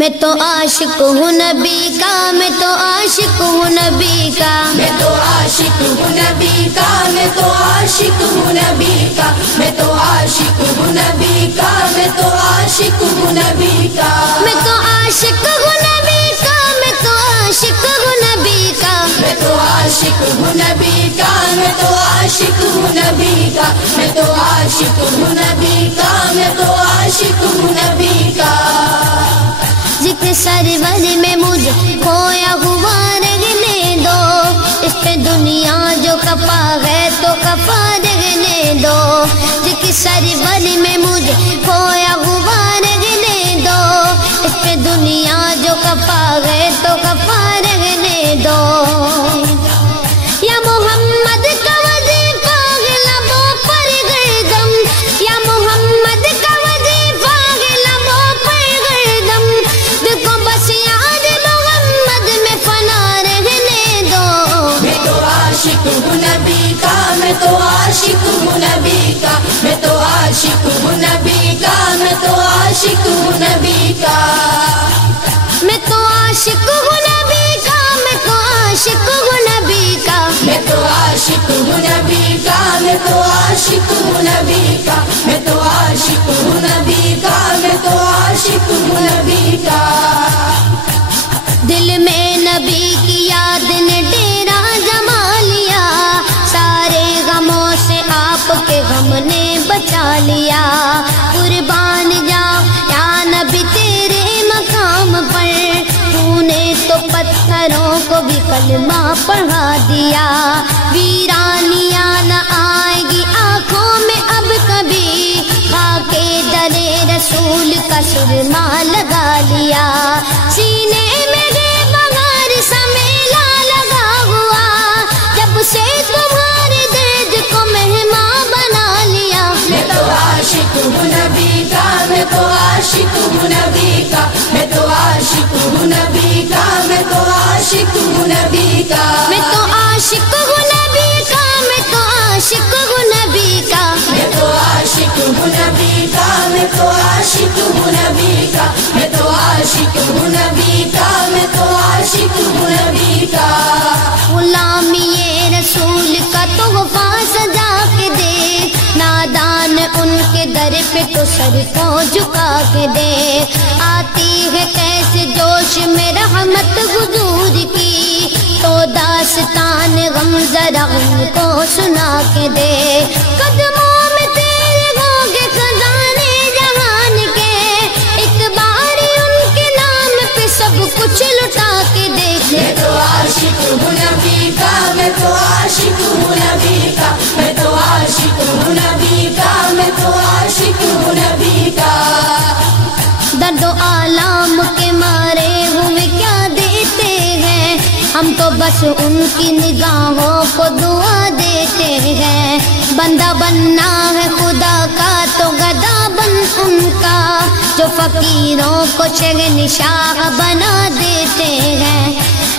میں تو عاشق ہوں نبی کا، میں تو عاشق ہوں نبی کا، میں تو عاشق ہوں نبی کا، میں تو عاشق ہوں نبی کا، میں تو عاشق ہوں نبی کا، میں تو عاشق ہوں نبی کا، میں تو عاشق ہوں نبی کا، میں تو عاشق ہوں نبی کا، میں تو عاشق ہوں نبی کا، میں تو عاشق ہوں نبی کا، میں تو عاشق ہوں نبی کا، میں تو عاشق ہوں نبی کا، ذکر سرور میں مجھے کھویا ہوا رہنے دو، اس پہ دنیا جو کپا ہے تو کپا رہنے دو، ذکر سرور میں مجھے کھویا ہوا رہنے دو، اس پہ دنیا جو کپا ہے تو کپا رہنے دو، یا محمد کا وظیفہ ہے لبوں پر گردم، یا محمد کا وظیفہ ہے لبوں پر گردم، دیکھو بس یاد محمد میں فنا رہنے دو، میں تو عاشق ہوں نبی کا، میں تو عاشق ہوں نبی کا، میں تو عاشق ہوں نبی کا، میں تو عاشق ہوں نبی کا، میں تو عاشق ہوں نبی کا، میں تو عاشق ہوں نبی کا، میں تو عاشق ہوں نبی کا، میں تو عاشق ہوں نبی کا، میں تو عاشق ہوں نبی کا، میں تو عاشق ہوں نبی کا، دل میں نبی کی یاد نے ڈیرا جما لیا، سارے غموں سے آپ کے غم نے بچا لیا، قربان جاؤ یا نبی تیرے مقام پر، تو نے تو پتھروں کو بھی کلمہ پڑھا دیا، ویرانیاں نہ آئے گی آنکھوں میں اب کبھی، خاکے درے رسول کا سرما لگا لیا، سینے میں بغیر سمیلا لگا ہوا، جب سے تمہارے درد کو مہمان بنا لیا، میں تو عاشق ہوں نبی کا، میں تو عاشق ہوں نبی کا، میں تو عاشق ہوں نبی کا، میں تو عاشق ہوں نبی کا، میں تو عاشق ہوں نبی کا، میں تو عاشق ہوں نبی کا، میں تو عاشق ہوں نبی کا، میں تو عاشق ہوں نبی کا، میں تو عاشق ہوں نبی کا، میں تو عاشق ہوں نبی کا، غلامی رسول کا تحفہ سجا کے دے، نادان ان کے در پہ تو سر کو جھکا کے دے، آتی ہے کیسے جوش میں رحمت حضور کی، تو داستان غم ذرا ان کو سنا کے دے، قدموں میں تیرے ہوگے خزانے جہان کے، ایک بار ان کے نام پہ سب کچھ لٹا کے دیکھ لے، میں تو عاشق ہوں نبی کا، میں تو عاشق ہوں نبی کا، میں تو عاشق ہوں نبی کا، میں تو عاشق ہوں نبی کا، درد و آلام کے مارے ہوئے کیا دیتے ہیں، ہم تو بس ان کی نگاہوں کو دعا دیتے ہیں، بندہ بننا ہے خدا کا تو گدا بن ان کا، جو فقیروں کو شہنشاہ بنا دیتے ہیں،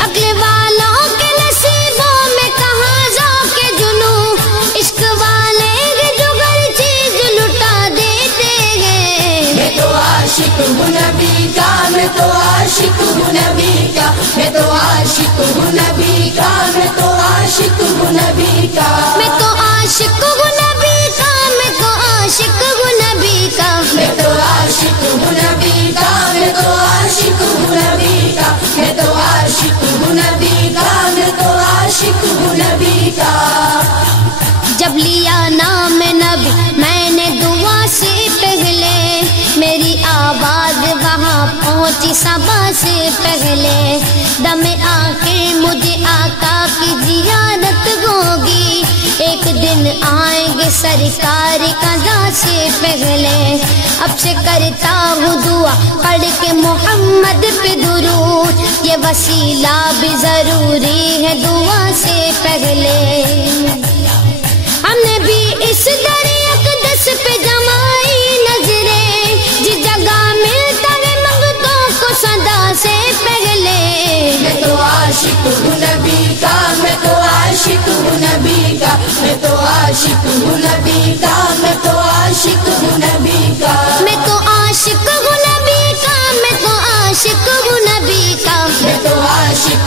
عقل والوں کے نصیبوں میں کہاں ذوق جنوں، عشق والے جو ہر چیز لٹا دیتے ہیں، میں تو عاشق ہوں نبی کا، میں تو عاشق ہوں نبی کا، میں تو عاشق ہوں نبی کا، میں تو عاشق ہوں نبی کا، میں تو عاشق ہوں نبی کا، میں تو عاشق ہوں نبی کا، میں تو عاشق ہوں نبی کا، میں تو عاشق ہوں نبی کا، میں تو عاشق ہوں نبی کا، میں تو عاشق ہوں نبی کا، جب لیا نام نبی میں نے دعا سے پہلے، میری آواز وہاں پہنچی صبا سے پہلے، دم آخر مجھے آقا کی زیارت ہوگی، ایک دن آئیں گے سرکار قضا سے پہلے، اب سے کرتا ہوں دعا پڑھ کے محمد پہ درود، یہ وسیلہ بھی ضروری ہے دعا سے پہلے، ہم نے بھی اس در اقدس پہ جمائی نظریں، جس جگہ ملتا ہے منگتوں کو صدا سے پہلے، میں تو عاشق ہوں نبی کا، میں تو عاشق ہوں نبی کا، میں تو عاشق ہوں نبی کا، میں تو عاشق ہوں نبی کا، میں تو عاشق ہوں نبی کا، میں تو عاشق